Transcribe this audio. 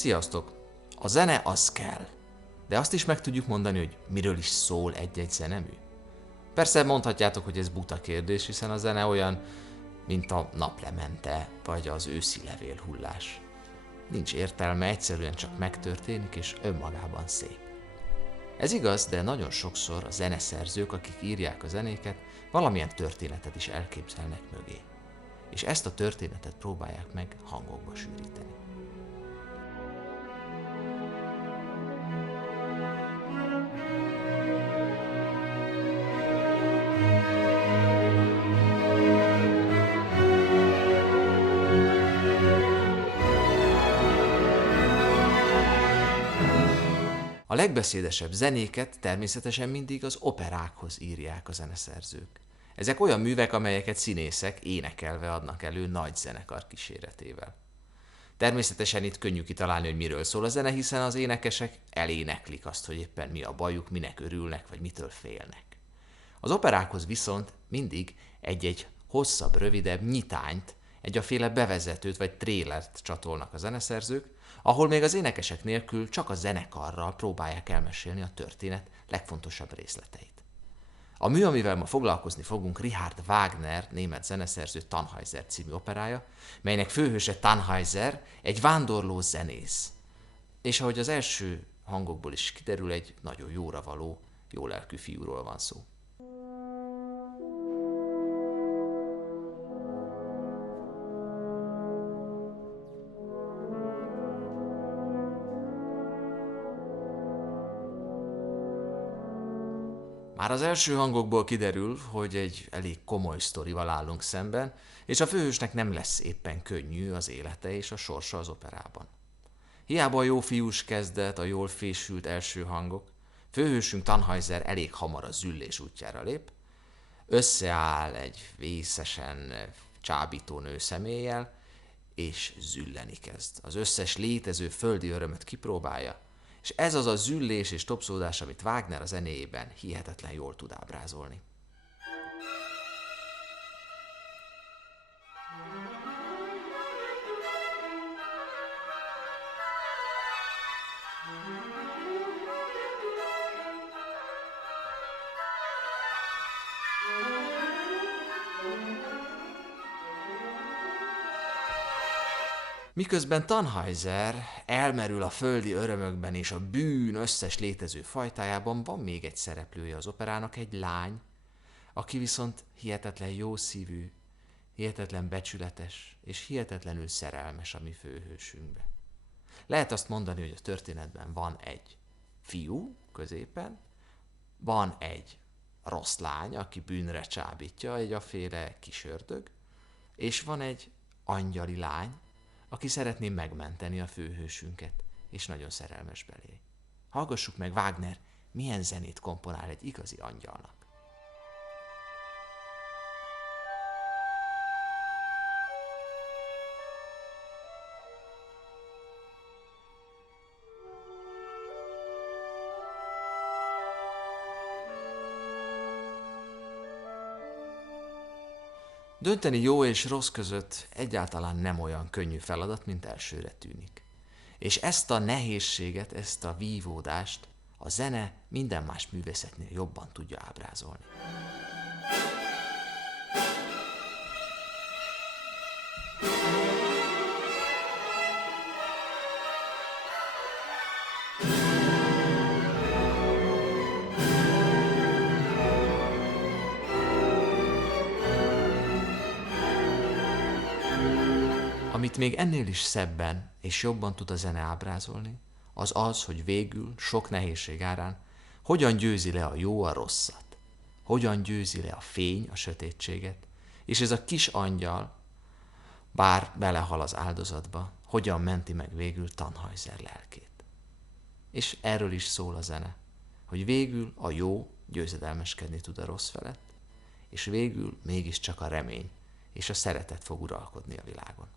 Sziasztok! A zene az kell, de azt is meg tudjuk mondani, hogy miről is szól egy-egy zenemű? Persze mondhatjátok, hogy ez buta kérdés, hiszen a zene olyan, mint a naplemente vagy az őszi levélhullás. Nincs értelme, egyszerűen csak megtörténik és önmagában szép. Ez igaz, de nagyon sokszor a zeneszerzők, akik írják a zenéket, valamilyen történetet is elképzelnek mögé. És ezt a történetet próbálják meg hangokba sűríteni. A legbeszédesebb zenéket természetesen mindig az operákhoz írják a zeneszerzők. Ezek olyan művek, amelyeket színészek énekelve adnak elő nagy zenekar kíséretével. Természetesen itt könnyű kitalálni, hogy miről szól a zene, hiszen az énekesek eléneklik azt, hogy éppen mi a bajuk, minek örülnek, vagy mitől félnek. Az operákhoz viszont mindig egy-egy hosszabb, rövidebb nyitányt, egyféle bevezetőt vagy trélert csatolnak a zeneszerzők, ahol még az énekesek nélkül csak a zenekarral próbálják elmesélni a történet legfontosabb részleteit. A mű, amivel ma foglalkozni fogunk, Richard Wagner német zeneszerző Tannhäuser című operája, melynek főhőse Tannhäuser egy vándorló zenész. És ahogy az első hangokból is kiderül, egy nagyon jóra való, jólelkű fiúról van szó. Már az első hangokból kiderül, hogy egy elég komoly sztorival állunk szemben, és a főhősnek nem lesz éppen könnyű az élete és a sorsa az operában. Hiába a jó fiús kezdet, a jól fésült első hangok, főhősünk Tannhäuser elég hamar a züllés útjára lép, összeáll egy vészesen csábító nő személlyel, és zülleni kezd. Az összes létező földi örömöt kipróbálja, és ez az a züllés és topszódás, amit Wagner a zenéjében hihetetlen jól tud ábrázolni. Miközben Tannhäuser elmerül a földi örömökben és a bűn összes létező fajtájában, van még egy szereplője az operának, egy lány, aki viszont hihetetlen jószívű, hihetetlen becsületes és hihetetlenül szerelmes a mi főhősünkbe. Lehet azt mondani, hogy a történetben van egy fiú középen, van egy rossz lány, aki bűnre csábítja, egy aféle kis ördög, és van egy angyali lány, aki szeretné megmenteni a főhősünket, és nagyon szerelmes belé. Hallgassuk meg Wagner, milyen zenét komponál egy igazi angyalnak. Dönteni jó és rossz között egyáltalán nem olyan könnyű feladat, mint elsőre tűnik. És ezt a nehézséget, ezt a vívódást a zene minden más művészetnél jobban tudja ábrázolni. Amit még ennél is szebben és jobban tud a zene ábrázolni, az az, hogy végül, sok nehézség árán, hogyan győzi le a jó a rosszat, hogyan győzi le a fény a sötétséget, és ez a kis angyal, bár belehal az áldozatba, hogyan menti meg végül Tannhäuser lelkét. És erről is szól a zene, hogy végül a jó győzedelmeskedni tud a rossz felett, és végül mégiscsak a remény és a szeretet fog uralkodni a világon.